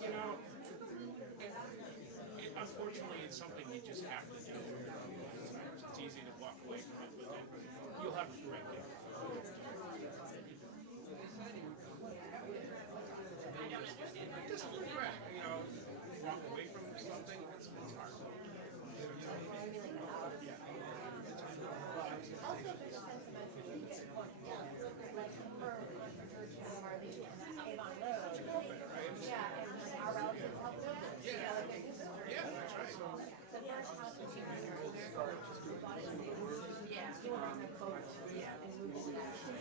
You know, unfortunately, it's something you just have to do. It's easy to walk away from it, but then you'll have a great day. Just regret, you know, walk away from something. It's hard. Yeah, that's right.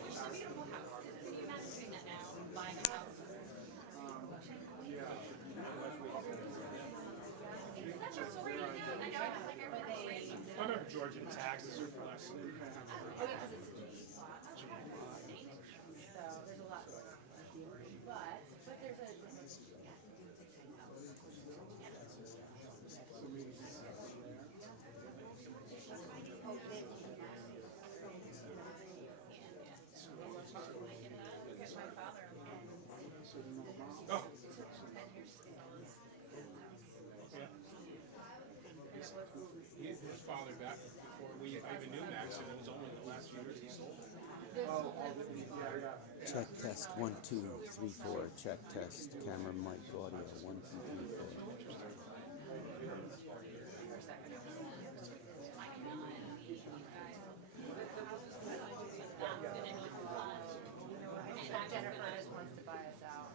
It's a beautiful house. Can you imagine doing that now? Buying a house? It's such a story to do. I know, it's like everyone's raised. I remember Georgian taxes are for less. Oh, yeah, because it's a cheap spot. So there's a lot going on. But there's a... Oh. Yeah. His father back before we even knew Max, and it was only the last few years he sold it. Check test 1 2 3 4. Check test camera mic audio 1 2 3 4. Jennifer just wants to buy us out.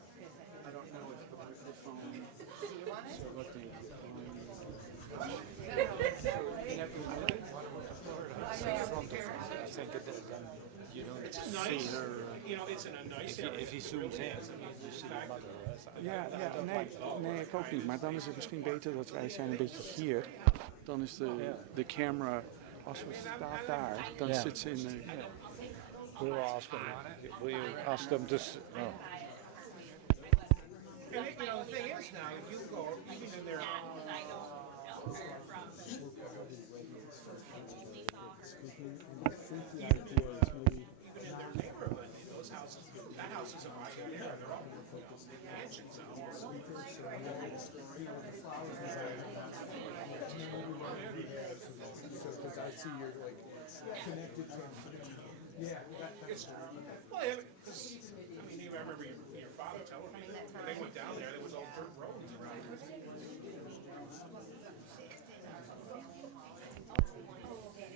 I don't know if the phone. Do you want it? So what the I think that you don't It's see nice. her. You know, it's in a nice area. If he zooms in, you see her mother. Ja, nee, ik ook niet. Maar dan is het misschien beter dat wij zijn een beetje hier. Dan is de camera, als we staat daar, dan zit ze in de... We'll ask him. We ask them to. Oh. And you know, the thing is now, if you go even in their neighborhood, those houses, that house is a buy there. They're all mansions now. Because I see you're like connected to... Yeah. Well, I mean, I remember your father telling me when they went down there, there was all dirt roads around it.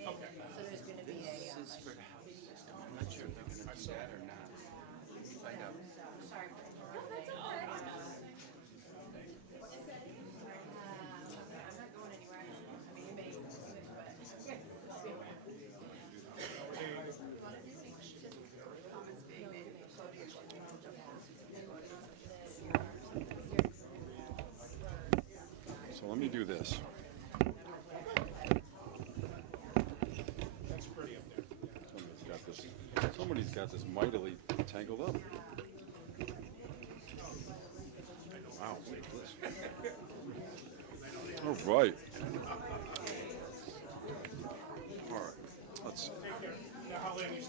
Okay. So there's going to be a... This is for the house system. I'm not sure if they're going to do that or not. Find out. Sorry. No, that's all right. I'm not going anywhere. I mean, you may, but I'll be away. Comments being made. So let me do this. That's pretty up there. Somebody's got this mightily tangled up. Wow, look at this. All right. All right, let's see.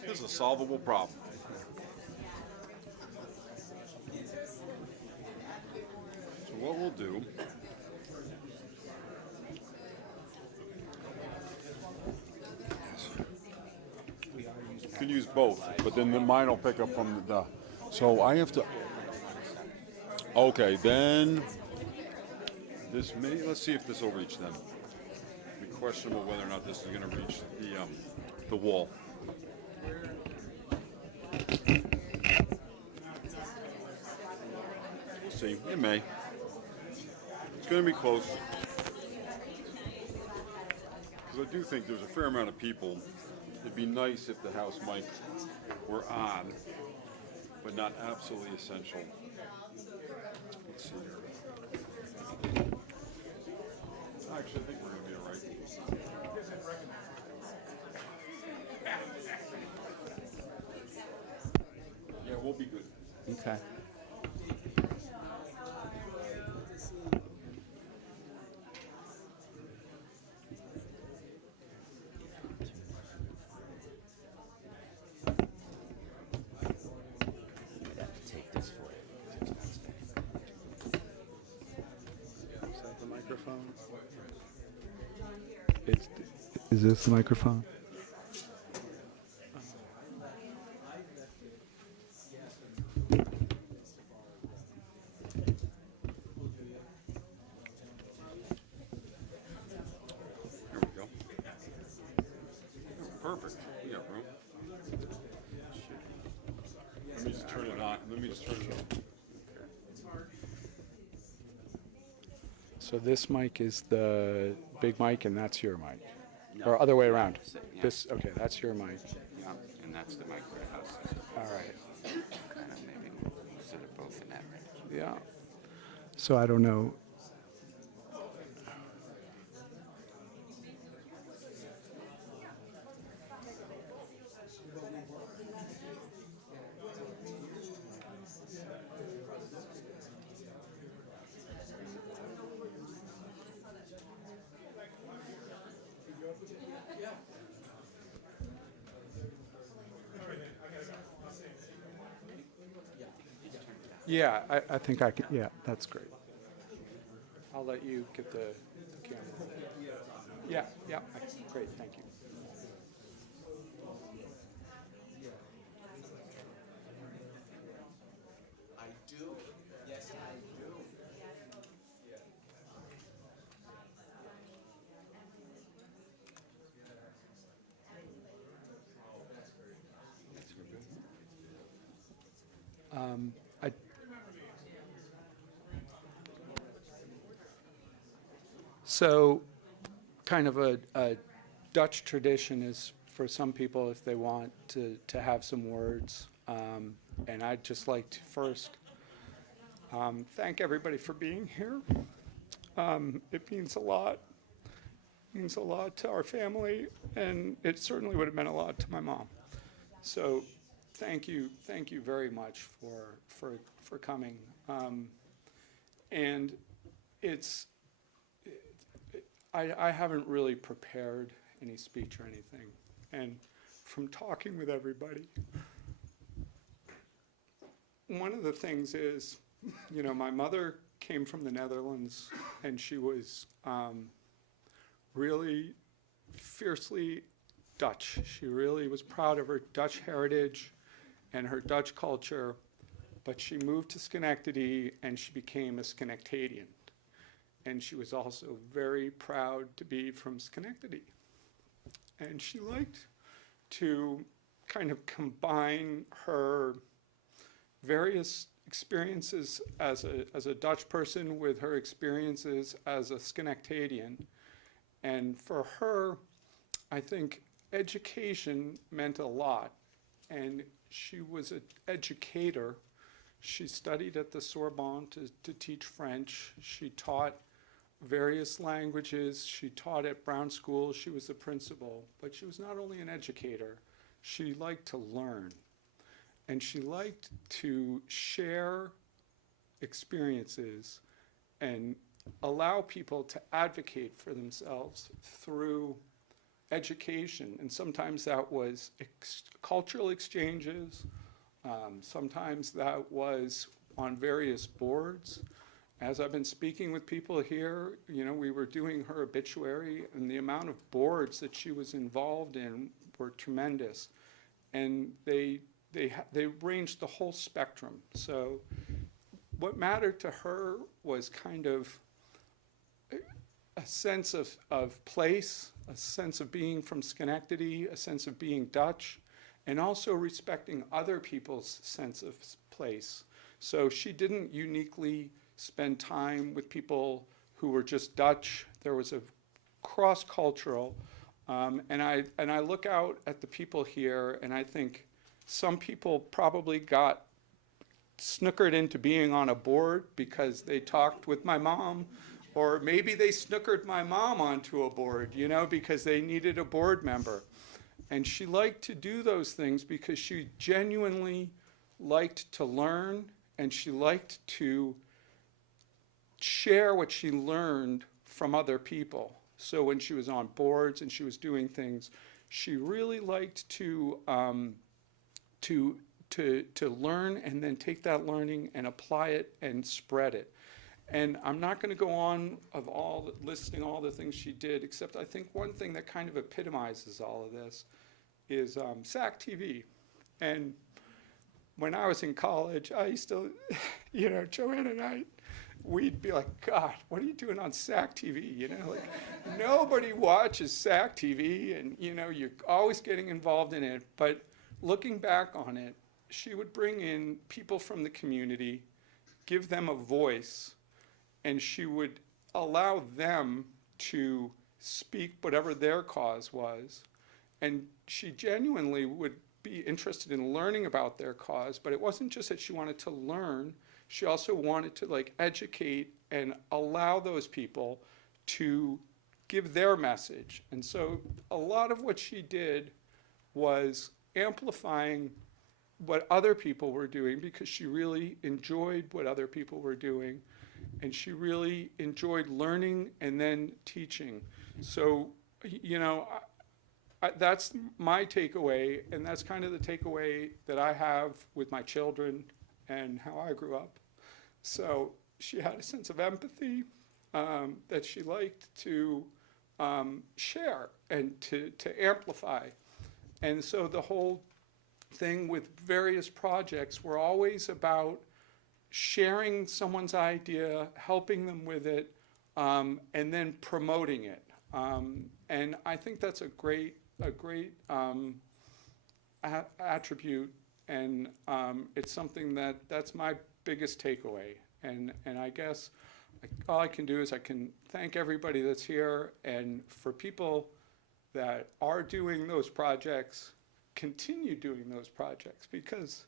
This is a solvable problem. So what we'll do, you can use both, but then mine will pick up from the, so I have to, okay, then this may, let's see if this will reach them. It'll be questionable whether or not this is going to reach the wall. We'll see, it may. It's going to be close. Because I do think there's a fair amount of people. It'd be nice if the house mic were on, but not absolutely essential. Let's see here. Actually, I think we're going to be all right. Yeah, we'll be good. Okay. I'd have to take this for you. Is this the microphone? Here we go. Perfect. We got room. Let me just turn it on. Let me just turn it on. So this mic is the big mic, and that's your mic, No. or other way around. Yeah. This okay? That's your mic. Yeah, and that's the mic for the house system. All right. Kind of maybe we'll set it both in that range. Yeah. So I don't know. Yeah, I think I can. Yeah, that's great. I'll let you get the camera. Yeah, yeah. Great, thank you. I, so, kind of a Dutch tradition is for some people if they want to have some words. And I'd just like to first thank everybody for being here. It means a lot. It means a lot to our family, and it certainly would have meant a lot to my mom. So thank you very much for coming. And it's, I haven't really prepared any speech or anything. And from talking with everybody, one of the things is, you know, my mother came from the Netherlands, and she was really fiercely Dutch. She really was proud of her Dutch heritage and her Dutch culture, but she moved to Schenectady and she became a Schenectadian. And she was also very proud to be from Schenectady. And she liked to kind of combine her various experiences as a Dutch person with her experiences as a Schenectadian. And for her, I think education meant a lot. And she was an educator. She studied at the Sorbonne to teach French. She taught various languages. She taught at Brown School. She was the principal. But she was not only an educator, she liked to learn. And she liked to share experiences and allow people to advocate for themselves through education. And sometimes that was cultural exchanges. Sometimes that was on various boards. As I've been speaking with people here, you know, we were doing her obituary, and the amount of boards that she was involved in were tremendous. And they ranged the whole spectrum. So what mattered to her was kind of a sense of place, a sense of being from Schenectady, a sense of being Dutch, and also respecting other people's sense of place. So she didn't uniquely spend time with people who were just Dutch. There was a cross-cultural, and I look out at the people here, and I think some people probably got snookered into being on a board because they talked with my mom, or maybe they snookered my mom onto a board, you know, because they needed a board member. And she liked to do those things because she genuinely liked to learn, and she liked to share what she learned from other people. So when she was on boards and she was doing things, she really liked to learn and then take that learning and apply it and spread it. And I'm not going to go on of listing all the things she did, except I think one thing that kind of epitomizes all of this is SAC TV. And when I was in college, I used to, Johanna and I, we'd be like, God, what are you doing on SAC TV? Like nobody watches SAC TV, and you're always getting involved in it. But looking back on it, she would bring in people from the community, give them a voice, and she would allow them to speak whatever their cause was. And she genuinely would be interested in learning about their cause, but it wasn't just that she wanted to learn, she also wanted to educate and allow those people to give their message. And so a lot of what she did was amplifying what other people were doing, because she really enjoyed what other people were doing, and she really enjoyed learning and then teaching. So, that's my takeaway, and that's kind of the takeaway that I have with my children and how I grew up. So she had a sense of empathy that she liked to share and to amplify. And so the whole thing with various projects were always about sharing someone's idea, helping them with it, and then promoting it. And I think that's a great attribute, and it's something that's my biggest takeaway. And I guess all I can do is I can thank everybody that's here, and for people that are doing those projects, continue doing those projects, because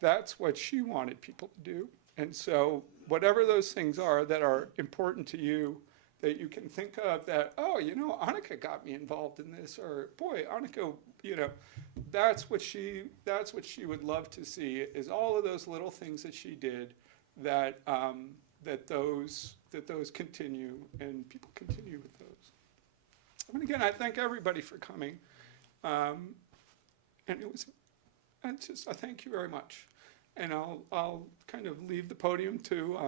that's what she wanted people to do. And so whatever those things are that are important to you, that you can think of that, oh, Anneke got me involved in this, or boy, Anneke, that's what she would love to see, is all of those little things that she did that those continue, and people continue with those. And again, I thank everybody for coming. And I thank you very much. And I'll kind of leave the podium to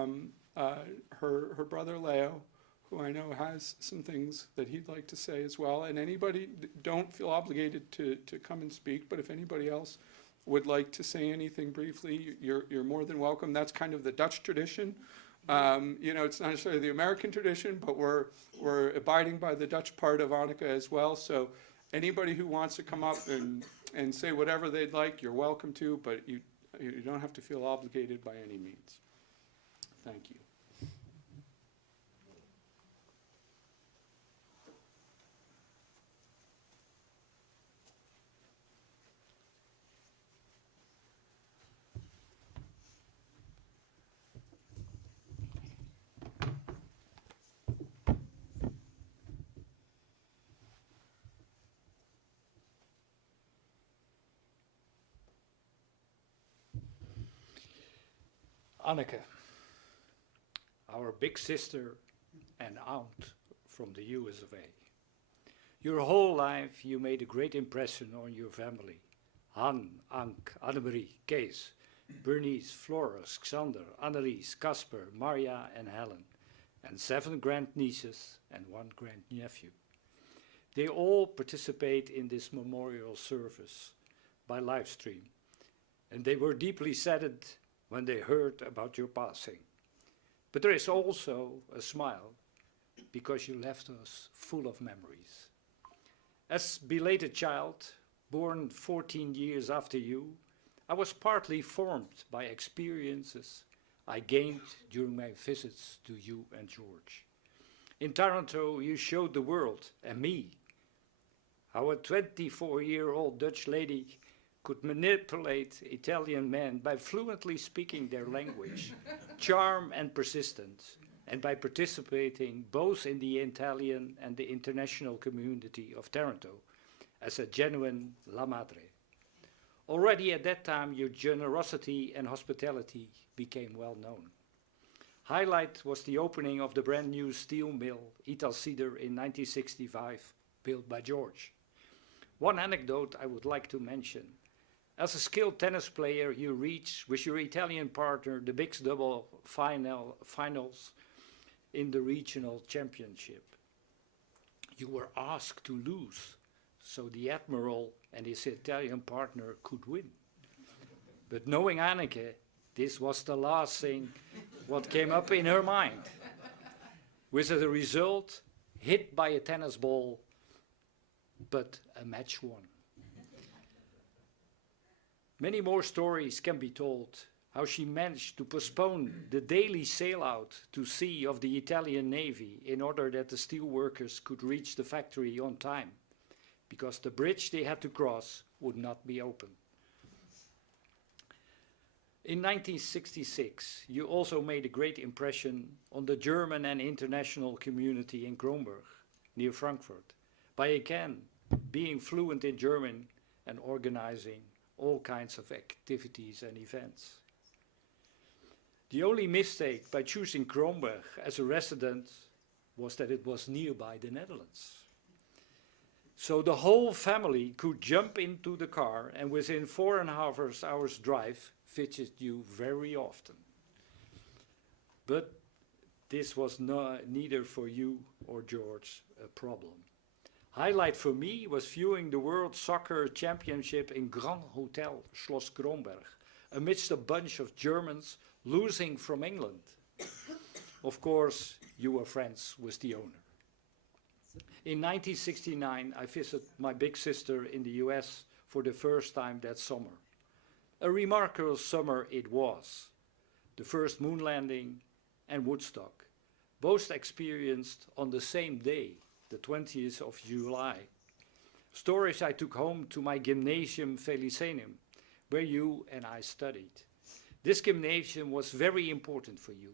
her brother Leo, who I know has some things that he'd like to say as well. And anybody, don't feel obligated to come and speak, but if anybody else would like to say anything briefly, you're more than welcome. That's kind of the Dutch tradition. It's not necessarily the American tradition, but we're abiding by the Dutch part of Anneke as well. So anybody who wants to come up and say whatever they'd like, you're welcome to, but you don't have to feel obligated by any means. Thank you. Anneke, our big sister and aunt from the US of A. Your whole life you made a great impression on your family. Han, Ank, Annemarie, Kees, Bernice, Floris, Xander, Annelies, Casper, Maria and Helen, and 7 grandnieces and 1 grandnephew. They all participate in this memorial service by live stream, and they were deeply saddened when they heard about your passing. But there is also a smile, because you left us full of memories. As belated child, born 14 years after you, I was partly formed by experiences I gained during my visits to you and George. In Toronto, you showed the world, and me, how a 24-year-old Dutch lady could manipulate Italian men by fluently speaking their language, charm and persistence, and by participating both in the Italian and the international community of Toronto as a genuine La Madre. Already at that time, your generosity and hospitality became well known. Highlight was the opening of the brand new steel mill, Italcider, in 1965, built by George. One anecdote I would like to mention. As a skilled tennis player, you reached with your Italian partner the mixed double finals in the regional championship. You were asked to lose, so the admiral and his Italian partner could win. But knowing Anneke, this was the last thing what came up in her mind. With the result, hit by a tennis ball, but a match won. Many more stories can be told, how she managed to postpone the daily sail out to sea of the Italian Navy in order that the steel workers could reach the factory on time, because the bridge they had to cross would not be open. In 1966, you also made a great impression on the German and international community in Kronberg, near Frankfurt, by again being fluent in German and organizing all kinds of activities and events. The only mistake by choosing Kronberg as a residence was that it was nearby the Netherlands. So the whole family could jump into the car and within 4.5 hours drive visit you very often. But this was neither for you or George a problem. Highlight for me was viewing the World Soccer Championship in Grand Hotel Schloss Kronberg amidst a bunch of Germans losing from England. Of course, you were friends with the owner. In 1969, I visited my big sister in the US for the first time that summer. A remarkable summer it was. The first moon landing and Woodstock, both experienced on the same day, the 20th of July. Stories I took home to my gymnasium Felicenum, where you and I studied. This gymnasium was very important for you.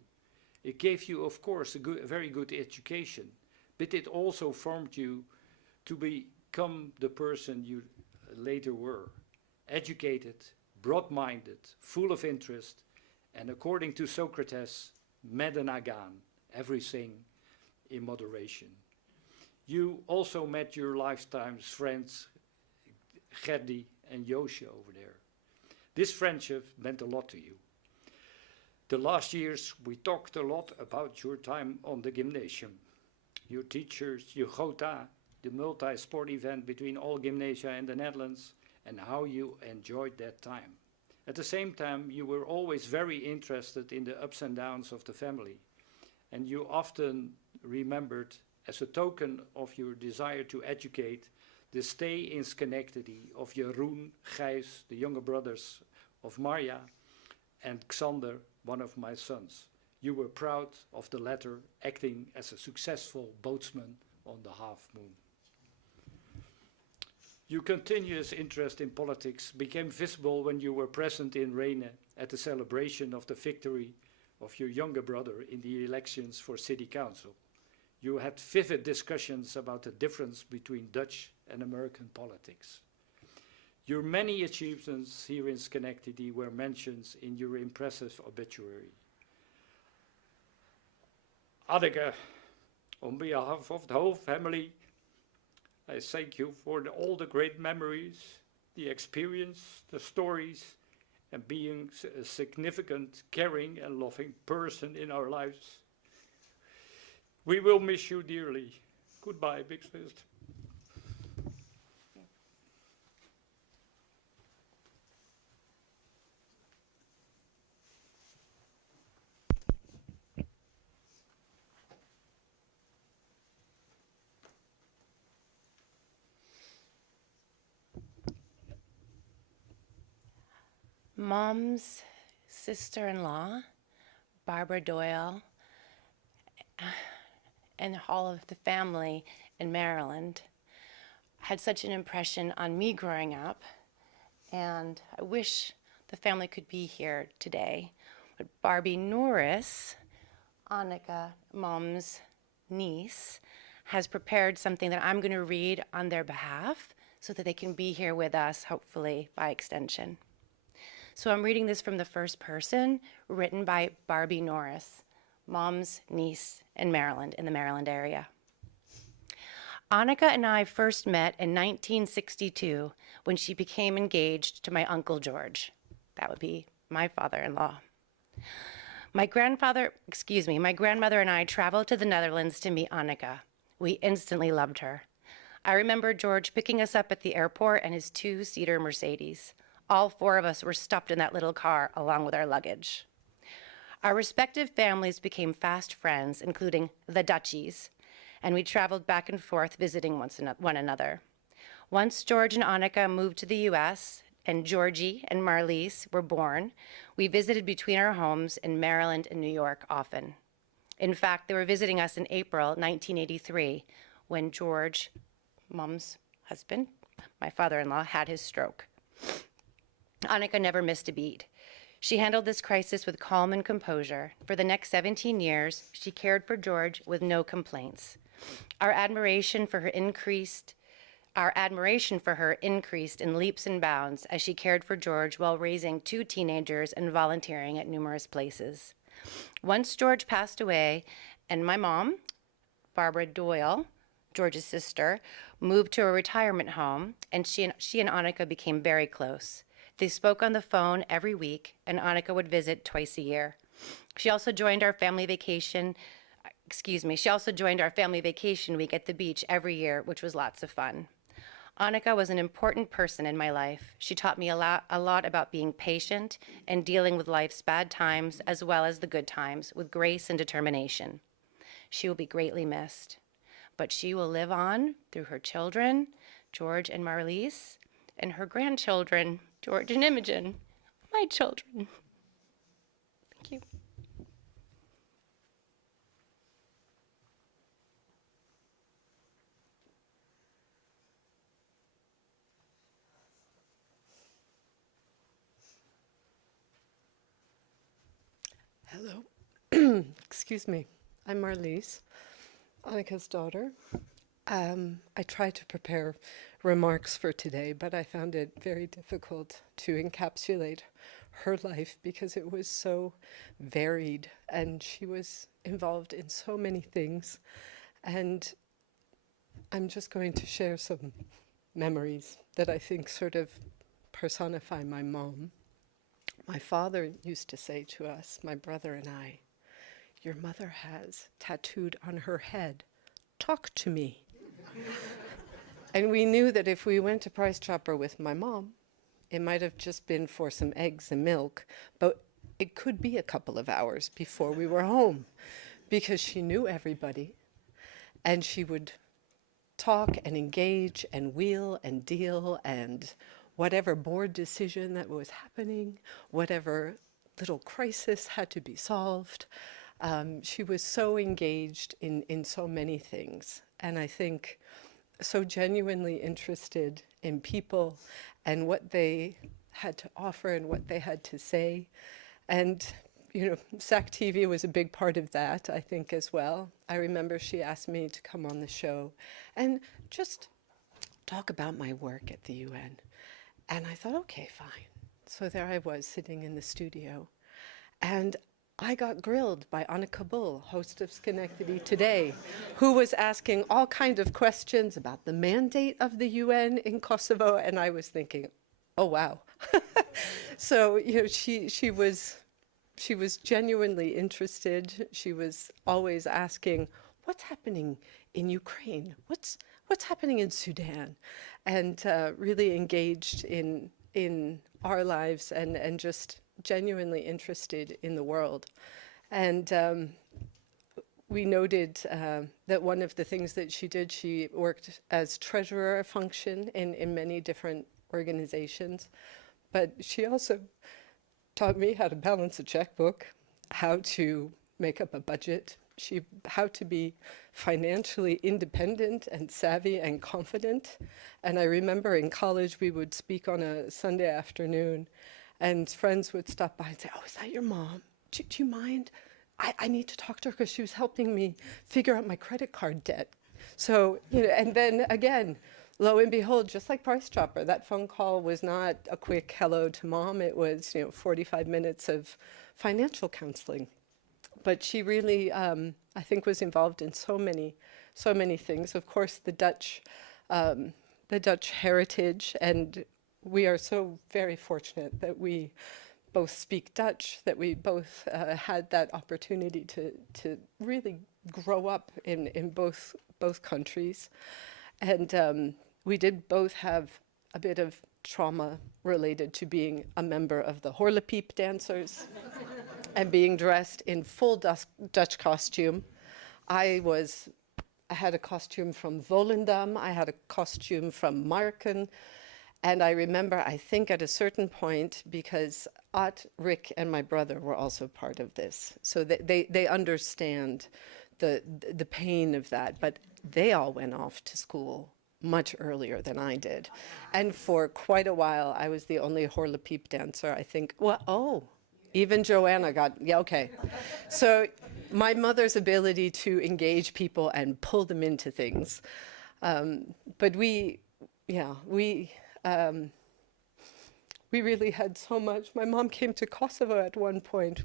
It gave you, of course, a very good education, but it also formed you to become the person you later were. Educated, broad-minded, full of interest, and according to Socrates, medenagan, everything in moderation. You also met your lifetime's friends, Gerdy and Joosje over there. This friendship meant a lot to you. The last years, we talked a lot about your time on the gymnasium. Your teachers, your Gotha, the multi-sport event between all gymnasia and the Netherlands, and how you enjoyed that time. At the same time, you were always very interested in the ups and downs of the family, and you often remembered, as a token of your desire to educate, the stay in Schenectady of Jeroen, Gijs, the younger brothers of Marja, and Xander, one of my sons. You were proud of the latter, acting as a successful boatsman on the Half Moon. Your continuous interest in politics became visible when you were present in Rhene at the celebration of the victory of your younger brother in the elections for city council. You had vivid discussions about the difference between Dutch and American politics. Your many achievements here in Schenectady were mentioned in your impressive obituary. Anneke, on behalf of the whole family, I thank you for all the great memories, the experience, the stories, and being a significant, caring, and loving person in our lives. We will miss you dearly. Goodbye, big sister. Mom's sister-in-law, Barbara Doyle, and all of the family in Maryland had such an impression on me growing up, and I wish the family could be here today. But Barbie Norris, Anneke, Mom's niece, has prepared something that I'm going to read on their behalf so that they can be here with us, hopefully by extension. So I'm reading this from the first person, written by Barbie Norris, Mom's niece in Maryland, in the Maryland area. Anneke and I first met in 1962 when she became engaged to my Uncle George. That would be my father-in-law. My grandmother and I traveled to the Netherlands to meet Anneke. We instantly loved her. I remember George picking us up at the airport in his two-seater Mercedes. All four of us were stuffed in that little car along with our luggage. Our respective families became fast friends, including the Dutchies, and we traveled back and forth visiting one another. Once George and Anneke moved to the U.S., and Georgie and Marlise were born, we visited between our homes in Maryland and New York often. In fact, they were visiting us in April 1983 when George, Mom's husband, my father-in-law, had his stroke. Anneke never missed a beat. She handled this crisis with calm and composure. For the next 17 years, she cared for George with no complaints. Our admiration for her increased in leaps and bounds as she cared for George while raising two teenagers and volunteering at numerous places. Once George passed away, and my mom, Barbara Doyle, George's sister, moved to a retirement home, and she and Anneke became very close. They spoke on the phone every week, and Anneke would visit twice a year. She also joined our family vacation week at the beach every year, which was lots of fun. Anneke was an important person in my life. She taught me a lot about being patient and dealing with life's bad times as well as the good times with grace and determination. She will be greatly missed, but she will live on through her children, George and Marlise, and her grandchildren, George and Imogen, my children. Thank you. Hello. Excuse me. I'm Marlise, Anneke's daughter. I tried to prepare remarks for today, but I found it very difficult to encapsulate her life because it was so varied and she was involved in so many things. And I'm just going to share some memories that I think sort of personify my mom. My father used to say to us, my brother and I, "Your mother has tattooed on her head, 'Talk to me.'" And we knew that if we went to Price Chopper with my mom, it might have just been for some eggs and milk, but it could be a couple of hours before we were home because she knew everybody and she would talk and engage and wheel and deal, and whatever board decision that was happening, whatever little crisis had to be solved, she was so engaged in so many things. And I think so genuinely interested in people and what they had to offer and what they had to say. And, you know, SAC TV was a big part of that, I think, as well. I remember she asked me to come on the show and just talk about my work at the UN. And I thought, okay, fine. So there I was sitting in the studio. And I got grilled by Anneke Bull, host of Schenectady Today, who was asking all kinds of questions about the mandate of the UN in Kosovo. And I was thinking, oh, wow. So, you know, she was genuinely interested. She was always asking, what's happening in Ukraine? What's happening in Sudan? And really engaged in our lives and just genuinely interested in the world. And we noted that one of the things that she did, she worked as treasurer function in many different organizations, but she also taught me how to balance a checkbook, how to make up a budget, how to be financially independent and savvy and confident. And I remember in college we would speak on a Sunday afternoon and friends would stop by and say, "Oh, is that your mom? Do you mind? I need to talk to her because she was helping me figure out my credit card debt." So, you know, and then again, lo and behold, just like Price Chopper, that phone call was not a quick hello to mom. It was, 45 minutes of financial counseling. But she really, I think, was involved in so many things. Of course, the Dutch heritage, and we are so very fortunate that we both speak Dutch, that we both had that opportunity to really grow up in both countries. And we did both have a bit of trauma related to being a member of the Horlepiep dancers and being dressed in full Dutch costume. I had a costume from Volendam, I had a costume from Marken, and I remember, I think at a certain point, because Ot, Rick, and my brother were also part of this, so they understand the pain of that, but they all went off to school much earlier than I did. And for quite a while, I was the only Horlepiep dancer, I think. Well, oh, even Johanna got, yeah, okay. So my mother's ability to engage people and pull them into things. But we really had so much. My mom came to Kosovo at one point.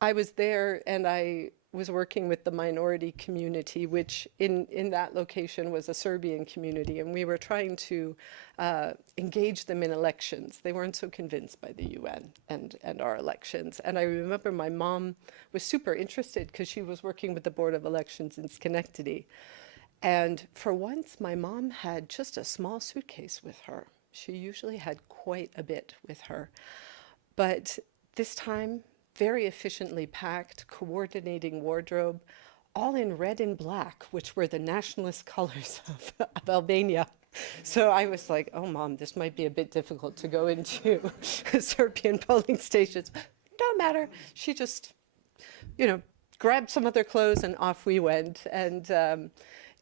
I was there and I was working with the minority community, which in that location was a Serbian community, and we were trying to engage them in elections. They weren't so convinced by the UN and our elections. And I remember my mom was super interested because she was working with the Board of Elections in Schenectady. And for once, my mom had just a small suitcase with her. She usually had quite a bit with her. But this time, very efficiently packed, coordinating wardrobe, all in red and black, which were the nationalist colors of Albania. So I was like, oh, Mom, this might be a bit difficult to go into Serbian polling stations. Don't matter. She just, grabbed some other clothes and off we went. And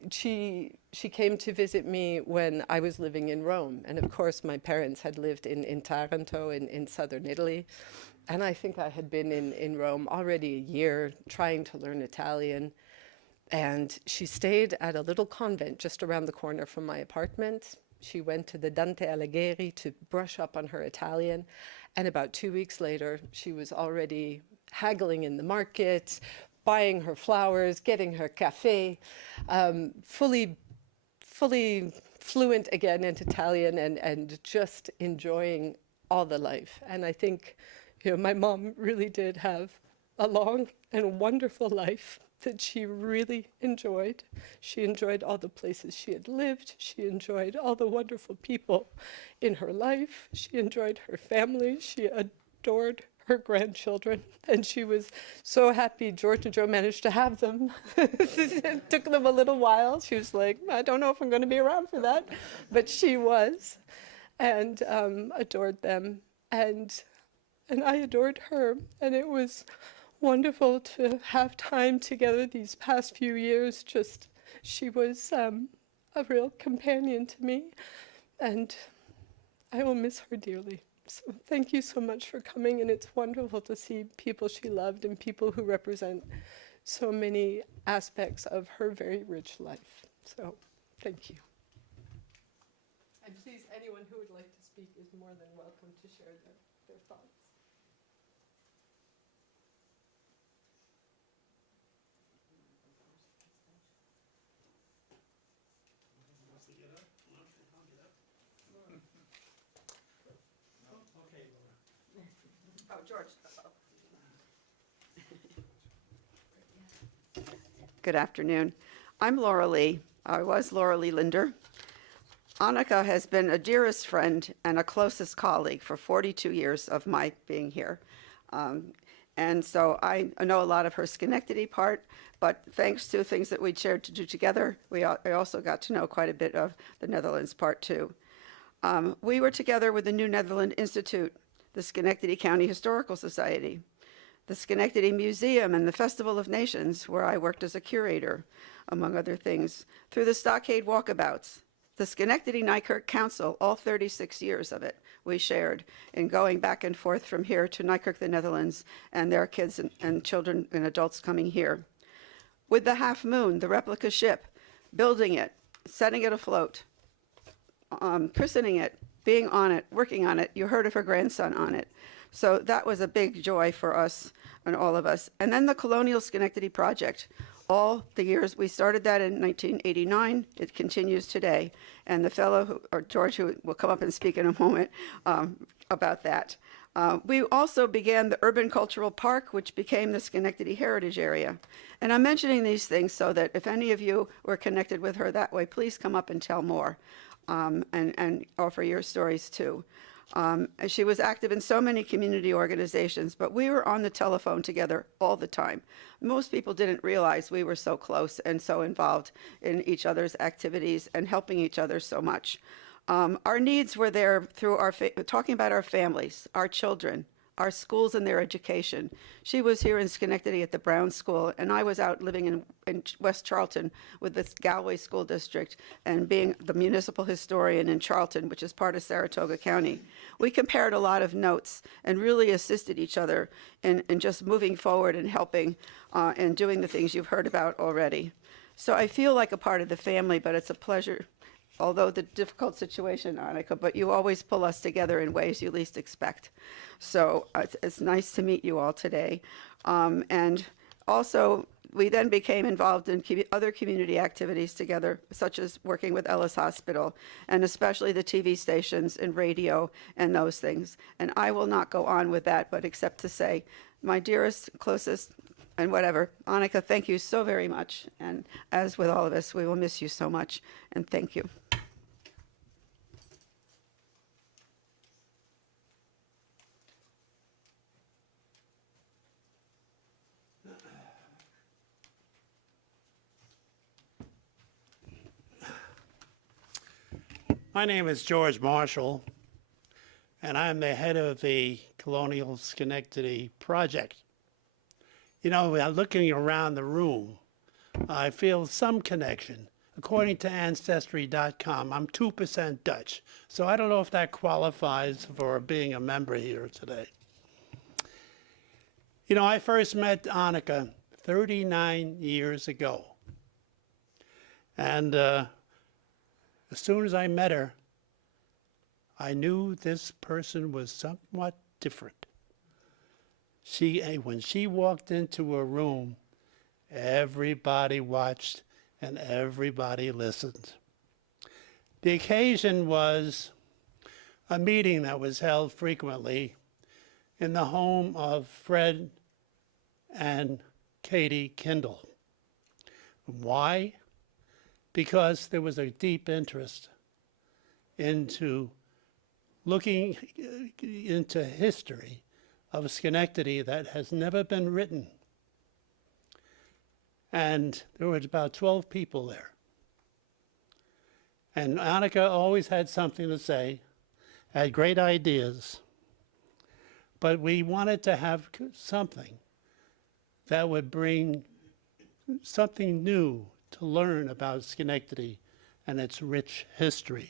she came to visit me when I was living in Rome. And of course, my parents had lived in Taranto in southern Italy. And I think I had been in Rome already a year trying to learn Italian. And she stayed at a little convent just around the corner from my apartment. She went to the Dante Alighieri to brush up on her Italian. And about 2 weeks later, she was already haggling in the market, buying her flowers, getting her cafe, fully fluent again in Italian and just enjoying all the life. And I think, my mom really did have a long and wonderful life that she really enjoyed. She enjoyed all the places she had lived. She enjoyed all the wonderful people in her life. She enjoyed her family. She adored her grandchildren. And she was so happy George and Joe managed to have them. It took them a little while. She was like, I don't know if I'm going to be around for that. But she was, and adored them. And I adored her. And it was wonderful to have time together these past few years. Just, she was a real companion to me, and I will miss her dearly. So thank you so much for coming, and it's wonderful to see people she loved and people who represent so many aspects of her very rich life. So thank you. And please, anyone who would like to speak is more than welcome to share their thoughts. Oh, George. Good afternoon. I'm Laura Lee. I was Laura Lee Linder. Anneke has been a dearest friend and a closest colleague for 42 years of my being here. And so I know a lot of her Schenectady part, but thanks to things that we shared to do together, I also got to know quite a bit of the Netherlands part too. We were together with the New Netherland Institute, the Schenectady County Historical Society, the Schenectady Museum, and the Festival of Nations, where I worked as a curator, among other things, through the Stockade Walkabouts, the Schenectady-Nykirk Council, all 36 years of it we shared in going back and forth from here to Nykirk, the Netherlands, and their kids and children and adults coming here. With the Half Moon, the replica ship, building it, setting it afloat, christening it, being on it, working on it. You heard of her grandson on it. So that was a big joy for us and all of us. And then the Colonial Schenectady Project, all the years. We started that in 1989. It continues today. And the fellow, or George, who will come up and speak in a moment about that. We also began the Urban Cultural Park, which became the Schenectady Heritage Area. And I'm mentioning these things so that if any of you were connected with her that way, please come up and tell more and offer your stories too. She was active in so many community organizations, but we were on the telephone together all the time. Most people didn't realize we were so close and so involved in each other's activities and helping each other so much. Our needs were there through talking about our families, our children, our schools and their education. She was here in Schenectady at the Brown School, and I was out living in West Charlton with the Galway School District and being the municipal historian in Charlton, which is part of Saratoga County. We compared a lot of notes and really assisted each other in just moving forward and helping and doing the things you've heard about already. So I feel like a part of the family, but it's a pleasure. Although the difficult situation, Anneke, but you always pull us together in ways you least expect. So it's nice to meet you all today. And also, we then became involved in other community activities together, such as working with Ellis Hospital, and especially the TV stations and radio and those things. And I will not go on with that, but except to say, my dearest, closest, and whatever, Anneke, thank you so very much. And as with all of us, we will miss you so much. And thank you. My name is George Marshall, and I'm the head of the Colonial Schenectady Project. You know, looking around the room, I feel some connection. According to Ancestry.com, I'm 2% Dutch, so I don't know if that qualifies for being a member here today. You know, I first met Anneke 39 years ago, and as soon as I met her, I knew this person was somewhat different. When she walked into a room, everybody watched and everybody listened. The occasion was a meeting that was held frequently in the home of Fred and Katie Kindle. Why? Because there was a deep interest into looking into history of Schenectady that has never been written. And there was about 12 people there. And Anneke always had something to say, had great ideas, but we wanted to have something that would bring something new to learn about Schenectady and its rich history.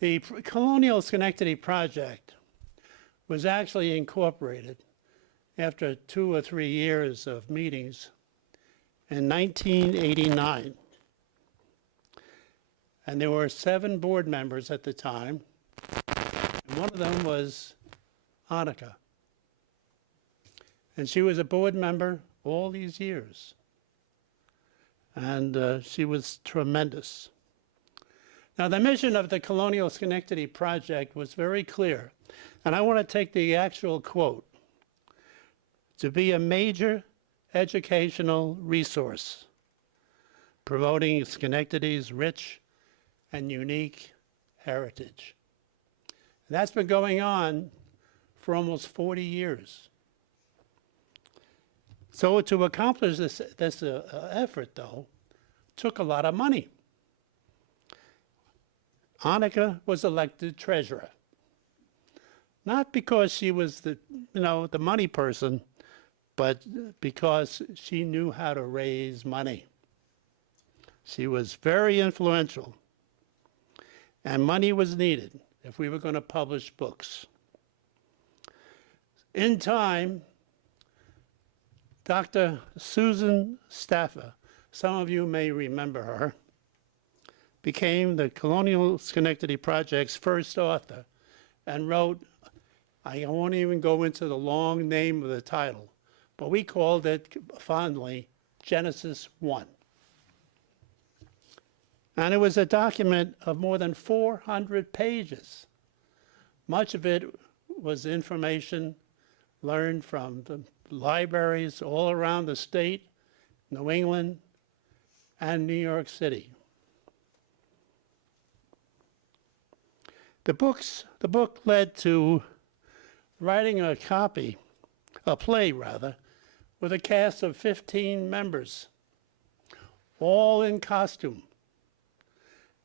The Colonial Schenectady Project was actually incorporated after 2 or 3 years of meetings in 1989. And there were 7 board members at the time, and one of them was Anneke. And she was a board member all these years. And she was tremendous. Now, the mission of the Colonial Schenectady Project was very clear, and I want to take the actual quote: to be a major educational resource, promoting Schenectady's rich and unique heritage. And that's been going on for almost 40 years. So to accomplish this effort, though, took a lot of money. Anneke was elected treasurer, not because she was the money person, but because she knew how to raise money. She was very influential, and money was needed if we were going to publish books. In time, Dr. Susan Staffer, some of you may remember her, became the Colonial Schenectady Project's first author and wrote, I won't even go into the long name of the title, but we called it fondly Genesis 1. And it was a document of more than 400 pages. Much of it was information learned from the libraries all around the state, New England, and New York City. The book led to writing a play, with a cast of 15 members, all in costume.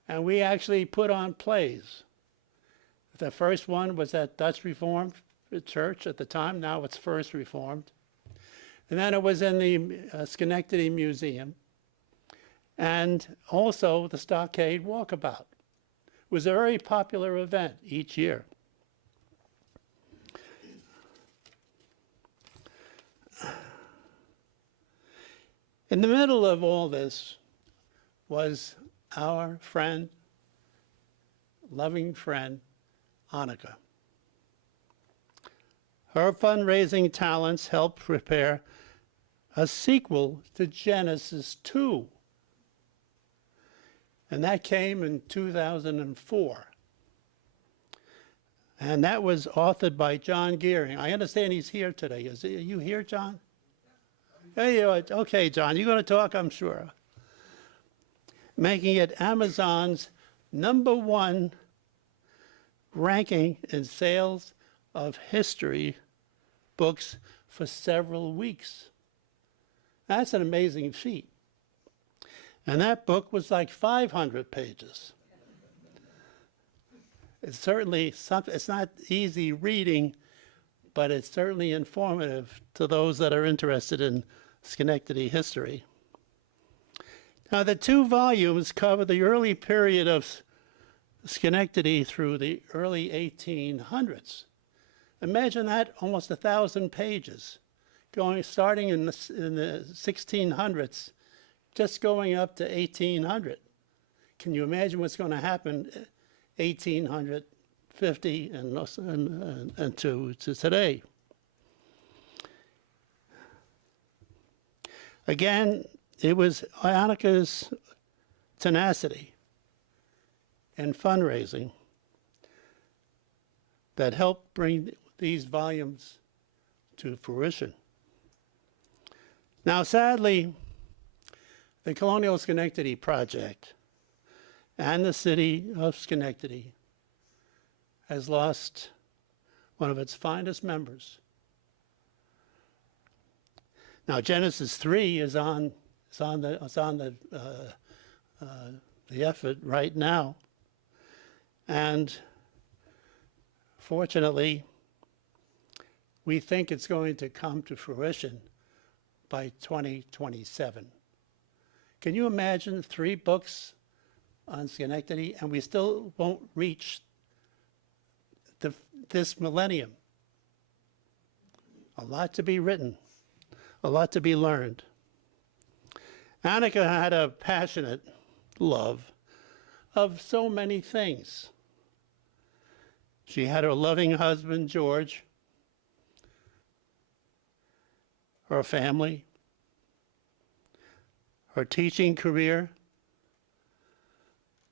And we actually put on plays. The first one was at Dutch Reformed Church at the time. Now it's First Reformed. And then it was in the Schenectady Museum. And also the Stockade Walkabout. It was a very popular event each year. In the middle of all this was our friend, loving friend, Anneke. Her fundraising talents helped prepare a sequel to Genesis 2. And that came in 2004. And that was authored by John Gearing. I understand he's here today. Are you here, John? Hey, okay, John, you're going to talk, I'm sure. Making it Amazon's #1 ranking in sales of history books for several weeks. That's an amazing feat. And that book was like 500 pages. It's certainly something, it's not easy reading, but it's certainly informative to those that are interested in Schenectady history. Now, the 2 volumes cover the early period of Schenectady through the early 1800s. Imagine that, almost 1,000 pages, starting in the 1600s, just going up to 1800. Can you imagine what's going to happen 1850 and to today? Again, it was Anneke's tenacity and fundraising that helped bring these volumes to fruition. Now, sadly, the Colonial Schenectady Project and the city of Schenectady has lost one of its finest members. Now, Genesis 3 is on the effort right now, and fortunately, we think it's going to come to fruition by 2027. Can you imagine 3 books on Schenectady, and we still won't reach this millennium? A lot to be written, a lot to be learned. Anneke had a passionate love of so many things. She had her loving husband, George, her family, her teaching career,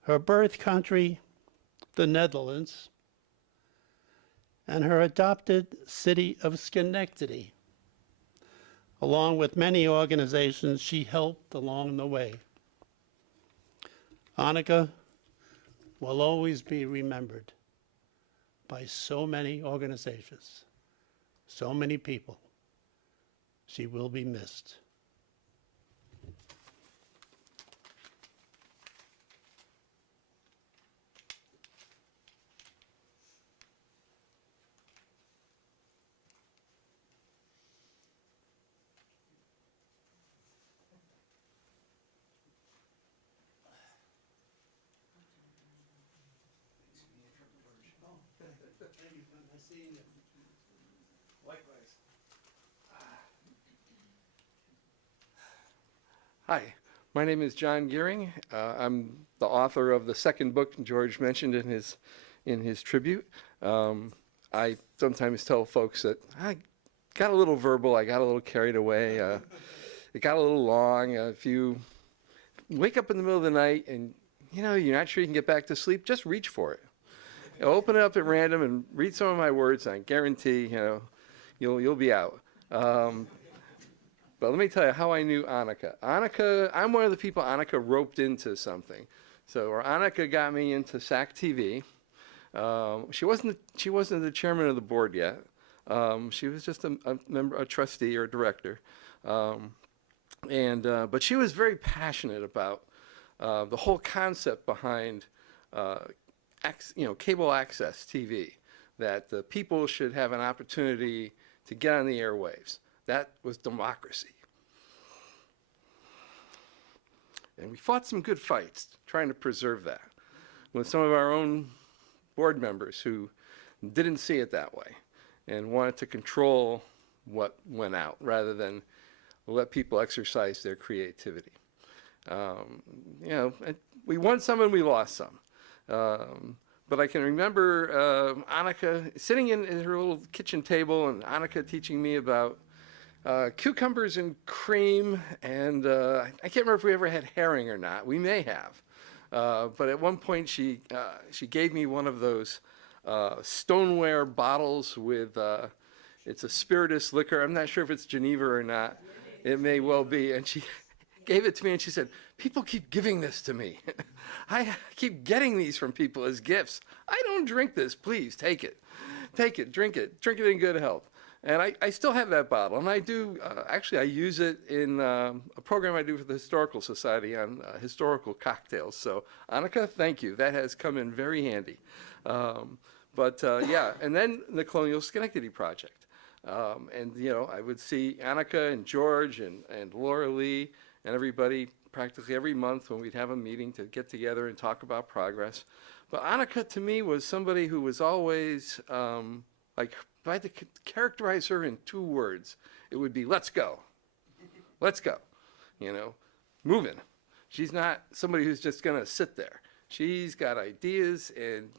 her birth country, the Netherlands, and her adopted city of Schenectady, along with many organizations she helped along the way. Anneke will always be remembered by so many organizations, so many people. She will be missed. Hi, my name is John Gearing. I'm the author of the second book George mentioned in his tribute. I sometimes tell folks that I got a little verbal. I got a little carried away. It got a little long. If you wake up in the middle of the night and you're not sure you can get back to sleep, just reach for it. Open it up at random and read some of my words. And I guarantee you'll be out. But let me tell you how I knew Anneke. Anneke, I'm one of the people Anneke roped into something. So Anneke got me into SAC TV. She wasn't the chairman of the board yet. She was just a member, a trustee or a director. But she was very passionate about the whole concept behind cable access TV, that the people should have an opportunity to get on the airwaves. That was democracy. And we fought some good fights trying to preserve that with some of our own board members who didn't see it that way and wanted to control what went out rather than let people exercise their creativity. We won some and we lost some. But I can remember Anneke sitting at her little kitchen table and Anneke teaching me about cucumbers and cream, and I can't remember if we ever had herring or not. We may have. But at one point she gave me one of those stoneware bottles with, it's a spirituous liquor. I'm not sure if it's Geneva or not. It may well be. And she gave it to me and she said, "People keep giving this to me. I keep getting these from people as gifts. I don't drink this. Please take it. Take it, drink it in good health." And I still have that bottle, and I do, actually I use it in a program I do for the Historical Society on historical cocktails. So Anneke, thank you. That has come in very handy. Yeah, and then the Colonial Schenectady Project. I would see Anneke and George and Laura Lee and everybody practically every month when we'd have a meeting to get together and talk about progress. But Anneke to me was somebody who was always if I had to characterize her in 2 words, it would be let's go. Let's go. Moving. She's not somebody who's just going to sit there. She's got ideas, and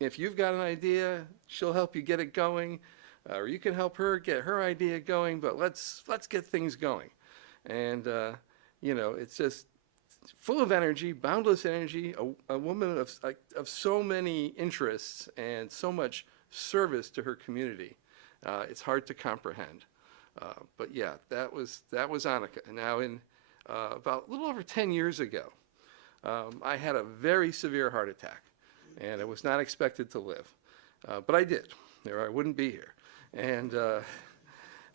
if you've got an idea, she'll help you get it going, or you can help her get her idea going, but let's get things going. And, it's just full of energy, boundless energy, a woman of so many interests and so much service to her community. It's hard to comprehend. But yeah, that was Anneke. Now about a little over 10 years ago, I had a very severe heart attack and I was not expected to live. But I did, or I wouldn't be here. And but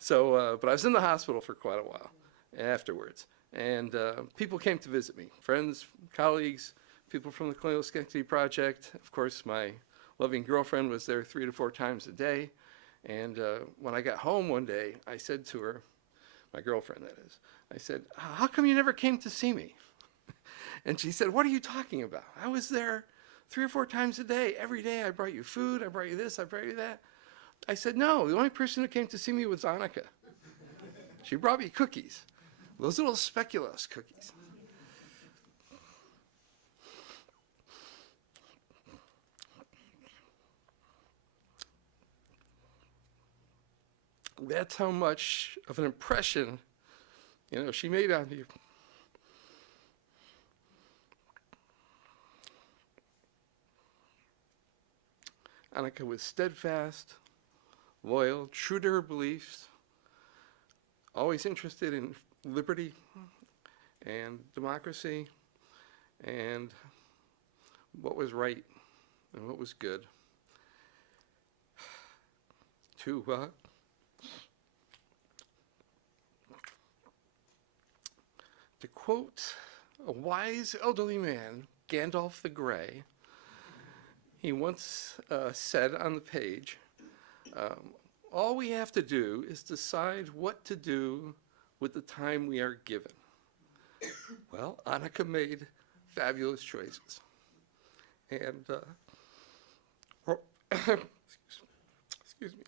I was in the hospital for quite a while afterwards. And people came to visit me, friends, colleagues, people from the Colonial Schenectady Project. Of course, my loving girlfriend was there 3 to 4 times a day. And when I got home one day, I said to her, my girlfriend that is, I said, "How come you never came to see me?" And she said, "What are you talking about? I was there 3 or 4 times a day. Every day I brought you food, I brought you this, I brought you that." I said, "No, the only person who came to see me was Anneke. She brought me cookies, those little speculoos cookies." That's how much of an impression, she made on me. Anneke was steadfast, loyal, true to her beliefs, always interested in liberty and democracy and what was right and what was good. To quote a wise elderly man, Gandalf the Grey, he once said on the page, "All we have to do is decide what to do with the time we are given." Well, Anneke made fabulous choices. And, excuse me,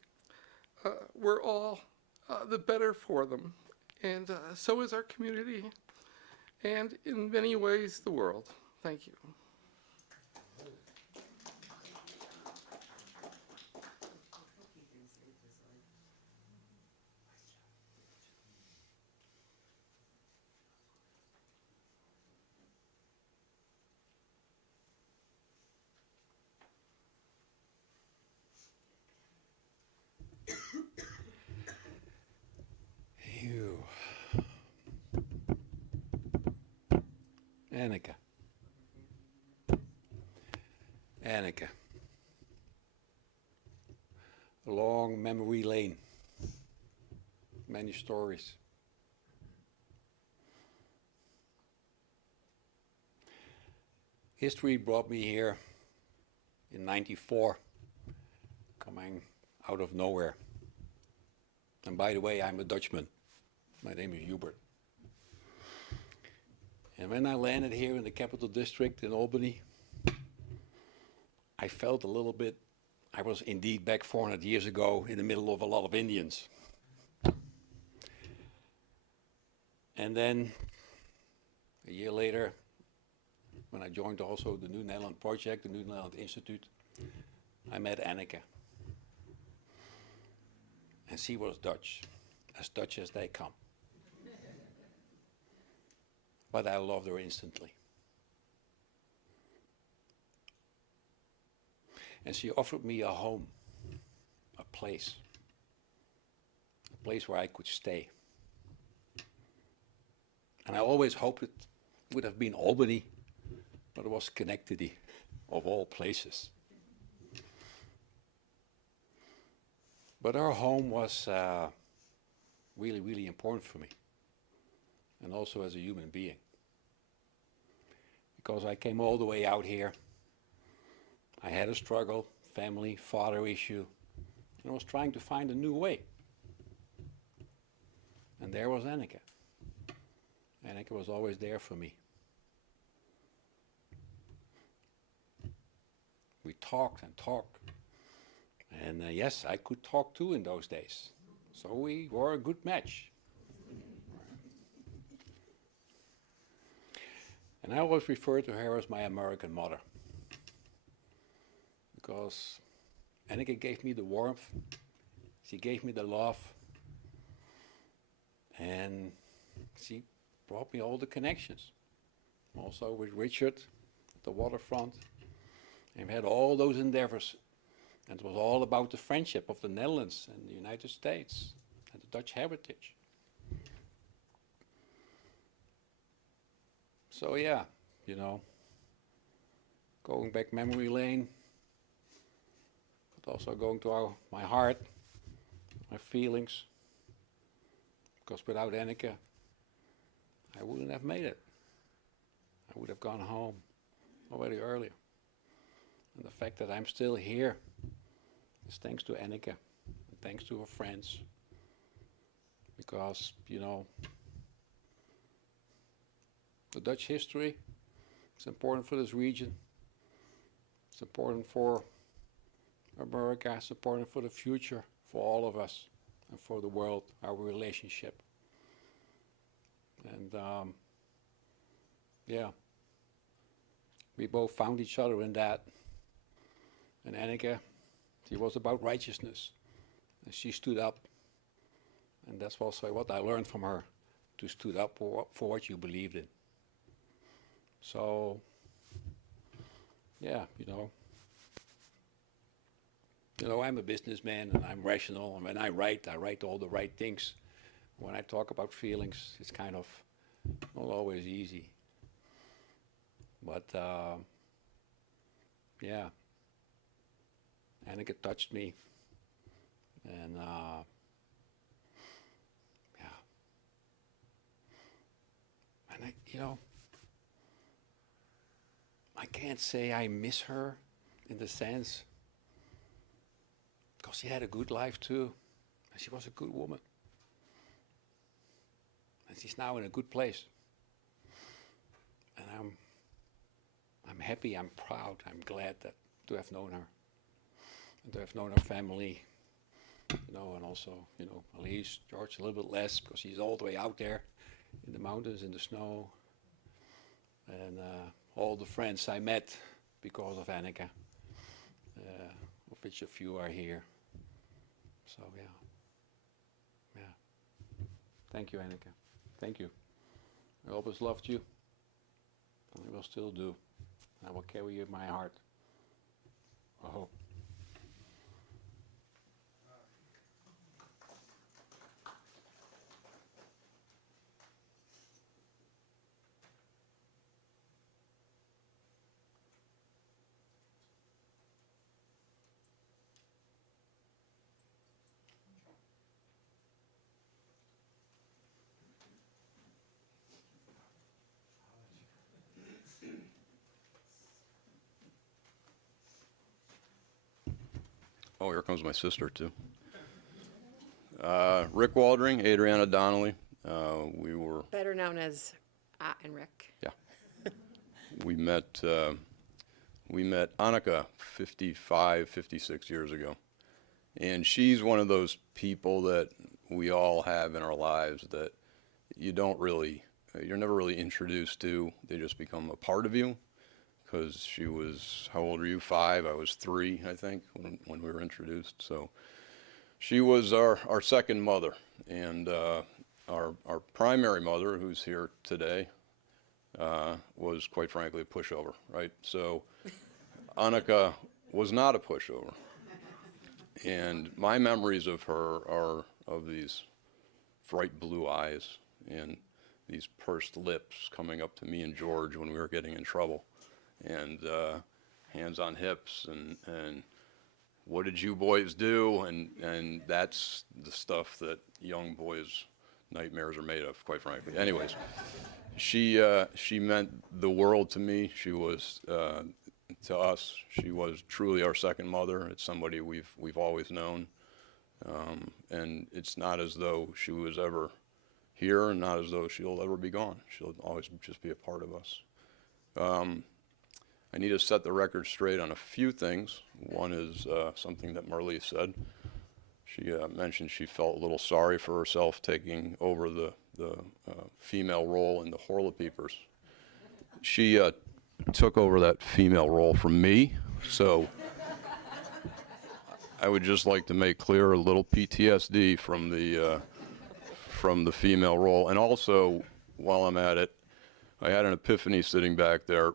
we're all the better for them. And so is our community, and in many ways, the world. Thank you. Anneke. Anneke. A long memory lane. Many stories. History brought me here in '94, coming out of nowhere. And by the way, I'm a Dutchman. My name is Hubert. And when I landed here in the capital district in Albany, I felt a little bit, I was indeed back 400 years ago in the middle of a lot of Indians. And then, a year later, when I joined also the New Netherland Project, the New Netherland Institute, I met Anneke. And she was Dutch as they come. But I loved her instantly. And she offered me a home, a place where I could stay. And I always hoped it would have been Albany, but it was Schenectady, of all places. But our home was really, really important for me, and also as a human being. Because I came all the way out here. I had a struggle, family, father issue, and I was trying to find a new way. And there was Anneke. Anneke was always there for me. We talked and talked. And yes, I could talk too in those days. So we were a good match. And I always refer to her as my American mother. Because Anneke gave me the warmth, she gave me the love, and she brought me all the connections. Also with Richard at the waterfront. And we had all those endeavors. And it was all about the friendship of the Netherlands and the United States and the Dutch heritage. So yeah, you know, going back memory lane, but also going to my heart, my feelings. Because without Anneke, I wouldn't have made it. I would have gone home already earlier. And the fact that I'm still here is thanks to Anneke, and thanks to her friends. Because, you know, the Dutch history is important for this region. It's important for America. It's important for the future, for all of us, and for the world, our relationship. And yeah, we both found each other in that. And Anneke, she was about righteousness. And she stood up. And that's also what I learned from her, to stood up for what you believed in. So, yeah, you know, I'm a businessman and I'm rational. And when I write all the right things. When I talk about feelings, it's kind of not always easy. But, yeah, Anneke touched me. And, yeah. And I can't say I miss her in the sense, because she had a good life too, and she was a good woman. And she's now in a good place. And I'm happy, I'm proud, I'm glad to have known her. And to have known her family, and also, Elise, George a little bit less, because he's all the way out there in the mountains, in the snow. And all the friends I met because of Anneke, of which a few are here. So yeah. Thank you, Anneke. Thank you. I always loved you, and I will still do. I will carry you in my heart. I hope. Oh, here comes my sister, too. Rick Waldring, Adriana Donnelly. We were, Better known as and Rick. we met Anneke 55, 56 years ago. And she's one of those people that we all have in our lives that you don't really, you're never really introduced to. They just become a part of you. Because she was, how old are you? 5? I was 3, I think, when we were introduced. So she was our second mother. And our primary mother, who's here today, was quite frankly a pushover, right? So Anneke was not a pushover. And my memories of her are of these bright blue eyes and these pursed lips coming up to me and George when we were getting in trouble. And hands on hips and what did you boys do? And that's the stuff that young boys' nightmares are made of, quite frankly. Anyways, she meant the world to me. She was, to us, she was truly our second mother. It's somebody we've always known. And it's not as though she was ever here and not as though she'll ever be gone. She'll always just be a part of us. I need to set the record straight on a few things. One is something that Marlise said. She mentioned she felt a little sorry for herself taking over the female role in the Horlepeepers. She took over that female role from me, so I would just like to make clear a little PTSD from the female role. And also, while I'm at it, I had an epiphany sitting back there.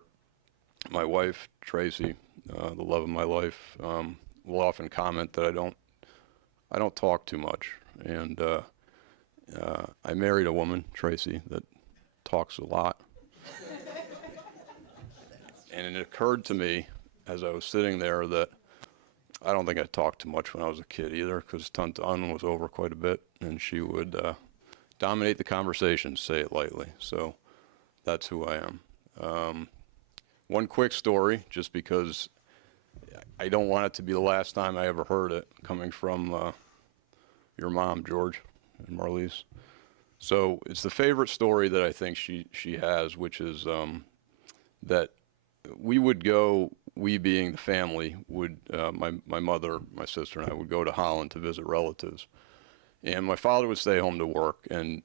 My wife, Tracy, the love of my life, will often comment that I don't talk too much. And I married a woman, Tracy, that talks a lot. And it occurred to me as I was sitting there that I don't think I talked too much when I was a kid either, because Tante Ann was over quite a bit, and she would dominate the conversation, say it lightly. So that's who I am. One quick story, just because I don't want it to be the last time I ever heard it, coming from your mom, George and Marlise. So it's the favorite story that I think she has, which is that we would go, we being the family, would my mother, my sister, and I would go to Holland to visit relatives. And my father would stay home to work, and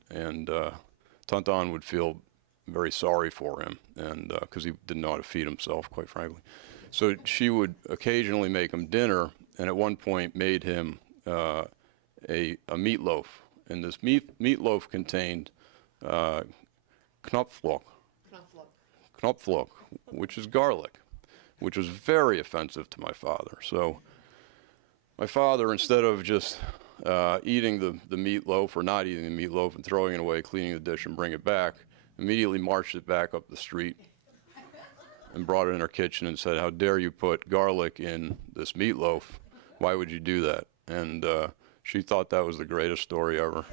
Tante Ann would feel very sorry for him, and because he didn't know how to feed himself, quite frankly. So she would occasionally make him dinner, and at one point made him a meatloaf. And this meatloaf contained knopflook, which is garlic, which was very offensive to my father. So my father, instead of just eating the meatloaf or not eating the meatloaf and throwing it away, cleaning the dish and bring it back, immediately marched it back up the street and brought it in our kitchen and said, "How dare you put garlic in this meatloaf? Why would you do that?" And she thought that was the greatest story ever.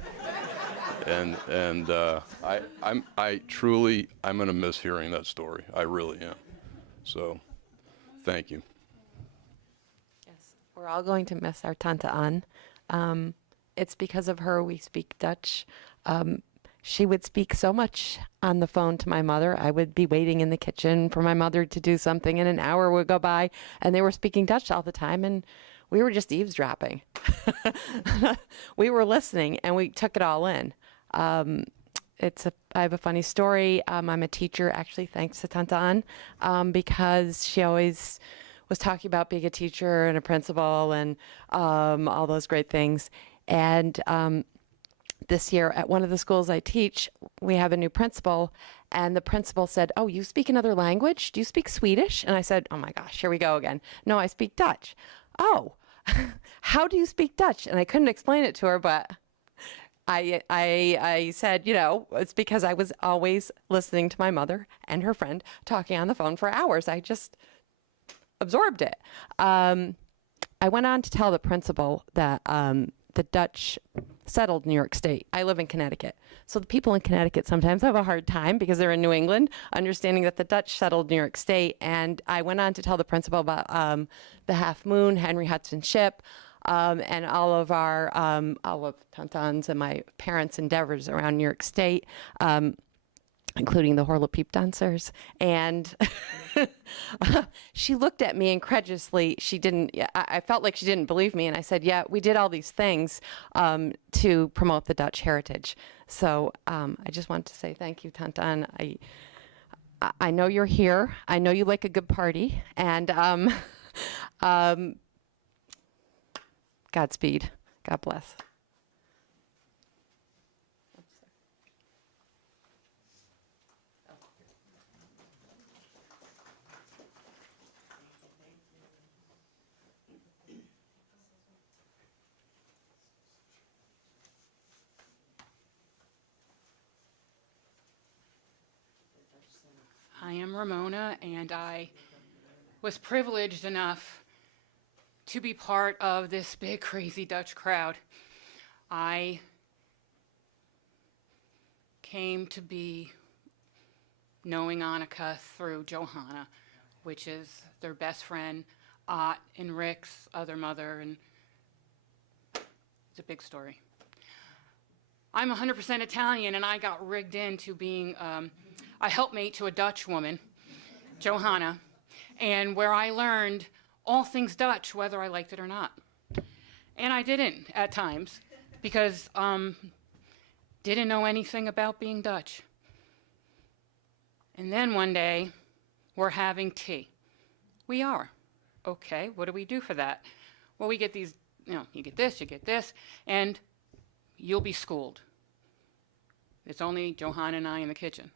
And I truly, I'm going to miss hearing that story. I really am. So, thank you. Yes, we're all going to miss our Tante Ann. It's because of her we speak Dutch. She would speak so much on the phone to my mother. I would be waiting in the kitchen for my mother to do something, and an hour would go by, and they were speaking Dutch all the time, and we were just eavesdropping. We were listening, and we took it all in. I have a funny story. I'm a teacher, actually, thanks to Tante Ann, because she always was talking about being a teacher and a principal and all those great things. And this year at one of the schools I teach, we have a new principal, and the principal said, "Oh, you speak another language? Do you speak Swedish?" And I said, "Oh my gosh, here we go again. No, I speak Dutch." "Oh, how do you speak Dutch?" And I couldn't explain it to her, but I said, you know, it's because I was always listening to my mother and her friend talking on the phone for hours. I just absorbed it. I went on to tell the principal that the Dutch settled New York State. I live in Connecticut. So the people in Connecticut sometimes have a hard time because they're in New England, understanding that the Dutch settled New York State. And I went on to tell the principal about the Half Moon, Henry Hudson Ship, and all of Tantan's and my parents' endeavors around New York State, including the Horla Peep dancers. And she looked at me incredulously. I felt like she didn't believe me. And I said, yeah, we did all these things to promote the Dutch heritage. So I just want to say thank you, Tantan. I know you're here. I know you like a good party. And Godspeed. God bless. I am Ramona, and I was privileged enough to be part of this big, crazy Dutch crowd. I came to be knowing Anneke through Johanna, which is their best friend, Ott and Rick's other mother, and it's a big story. I'm 100% Italian, and I got rigged into being a helpmate to a Dutch woman, Johanna, and where I learned all things Dutch, whether I liked it or not. And I didn't at times, because didn't know anything about being Dutch. And then one day, we're having tea. We are. Okay, what do we do for that? Well, we get these, you get this, and you'll be schooled. It's only Johanna and I in the kitchen.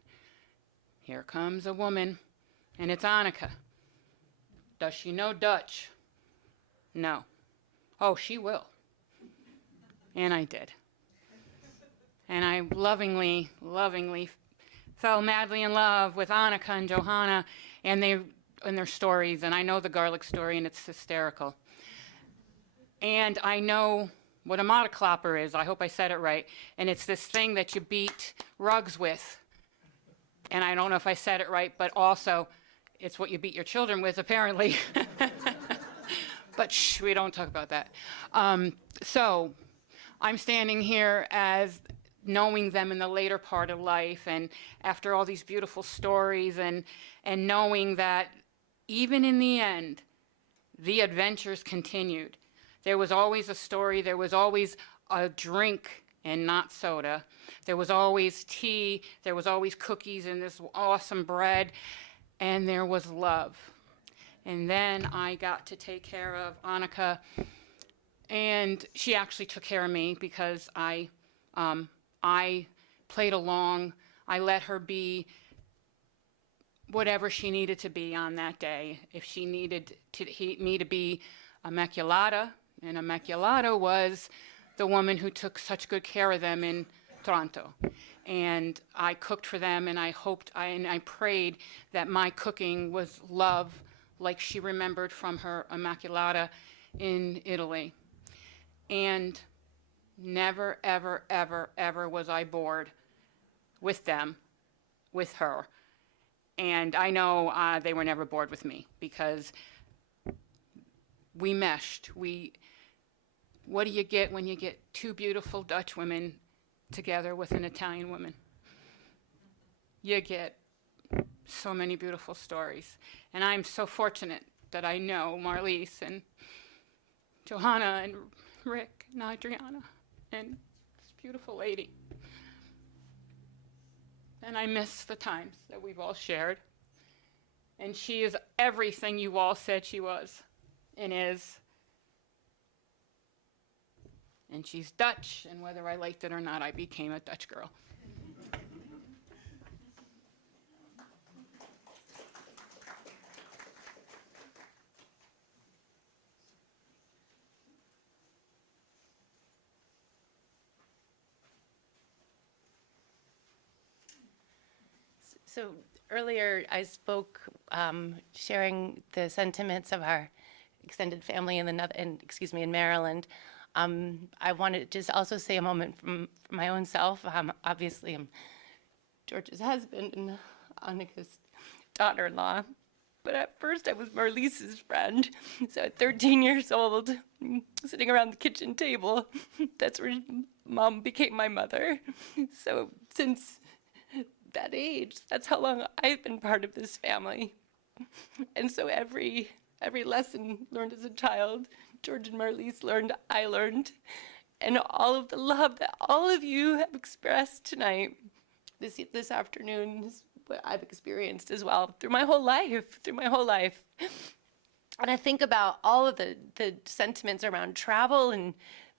Here comes a woman, and it's Anneke. Does she know Dutch? No. Oh, she will. And I did. And I lovingly fell madly in love with Anneke and Johanna and their stories. And I know the garlic story, and it's hysterical. And I know what a modderklapper is. I hope I said it right. And it's this thing that you beat rugs with. And I don't know if I said it right, but also it's what you beat your children with, apparently. But shh, we don't talk about that. So I'm standing here as knowing them in the later part of life, and after all these beautiful stories, and knowing that even in the end, the adventures continued. There was always a story, there was always a drink and not soda. There was always tea, there was always cookies and this awesome bread, and there was love. And then I got to take care of Anneke, and she actually took care of me because I played along. I let her be whatever she needed to be on that day. If she needed me to be a Immaculata, and Immaculata was the woman who took such good care of them in Toronto. And I cooked for them, and I hoped, and I prayed that my cooking was love, like she remembered from her Immaculata in Italy. And never, ever, ever, ever was I bored with them, with her. And I know they were never bored with me, because we meshed. What do you get when you get two beautiful Dutch women together with an Italian woman? You get so many beautiful stories. And I'm so fortunate that I know Marlise and Johanna and Rick and Adriana and this beautiful lady. And I miss the times that we've all shared. And she is everything you all said she was and is. And she's Dutch, and whether I liked it or not, I became a Dutch girl. So earlier I spoke sharing the sentiments of our extended family in Maryland. I wanted to just also say a moment from my own self. Obviously, I'm George's husband and Annike's daughter-in-law. But at first, I was Marlise's friend. So at 13 years old, sitting around the kitchen table, that's where Mom became my mother. So since that age, that's how long I've been part of this family. And so every lesson learned as a child, George and Marlise learned, I learned. And all of the love that all of you have expressed tonight, this afternoon, is what I've experienced as well through my whole life. And I think about all of the sentiments around travel and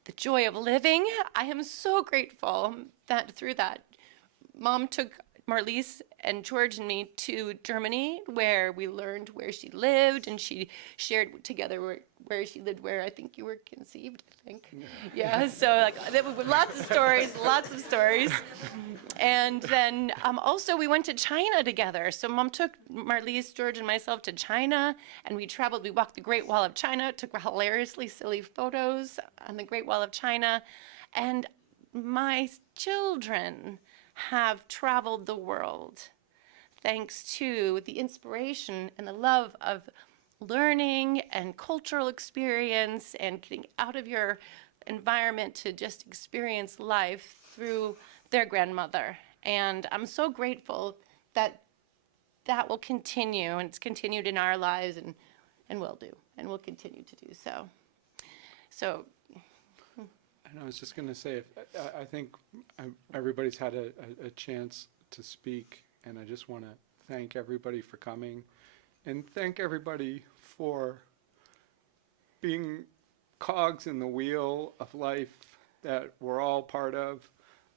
the joy of living. I am so grateful that through that, Mom took Marlise and George and me to Germany, where we learned where she lived, and she shared together where she lived, where I think you were conceived, I think. Yeah, so like there were lots of stories. And then also we went to China together. So Mom took Marlise, George, and myself to China, and we traveled. We walked the Great Wall of China, took hilariously silly photos on the Great Wall of China, and my children have traveled the world thanks to the inspiration and the love of learning and cultural experience and getting out of your environment to just experience life through their grandmother. And I'm so grateful that that will continue, and it's continued in our lives, and will do, and will continue to do so. So. And I was just going to say, I think everybody's had a chance to speak, and I just want to thank everybody for coming, and thank everybody for being cogs in the wheel of life that we're all part of.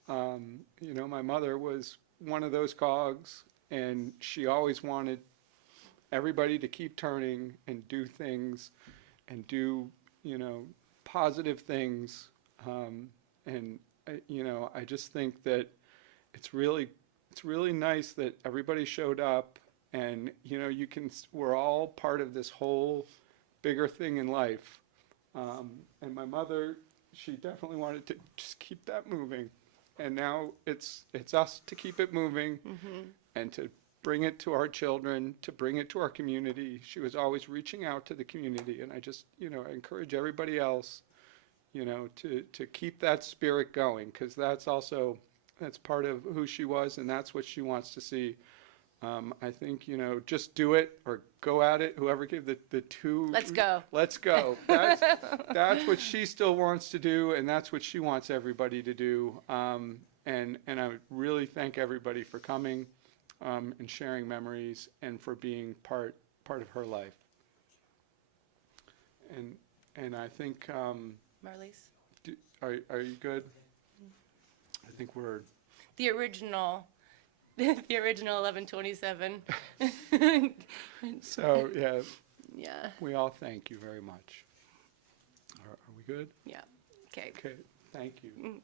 You know, my mother was one of those cogs, and she always wanted everybody to keep turning and do things and do, you know, positive things. And you know, I just think that it's really nice that everybody showed up, and you know, we're all part of this whole bigger thing in life. And my mother, she definitely wanted to just keep that moving, and now it's us to keep it moving, and to bring it to our children, to bring it to our community. She was always reaching out to the community, and I just, you know, I encourage everybody else, you know, to keep that spirit going, because that's part of who she was, and that's what she wants to see. I think, you know, just do it or go at it. Whoever gave the two. Let's go. Let's go. That's what she still wants to do, and that's what she wants everybody to do. And I would really thank everybody for coming, and sharing memories, and for being part of her life. And I think. Marlise? Are you good? I think we're... The original 1127. So, yeah. Yeah. We all thank you very much. Are we good? Yeah. Okay. Okay, thank you.